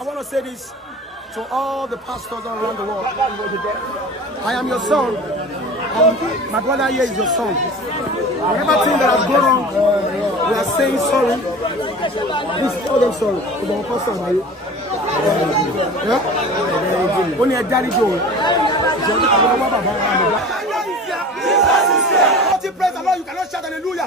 I want to say this to all the pastors around the world. I am your son, and my brother here is your son. Whatever thing that has gone wrong, we are saying sorry. Please tell them sorry. Only a daddy Joe. Praise the Lord, you cannot shout hallelujah.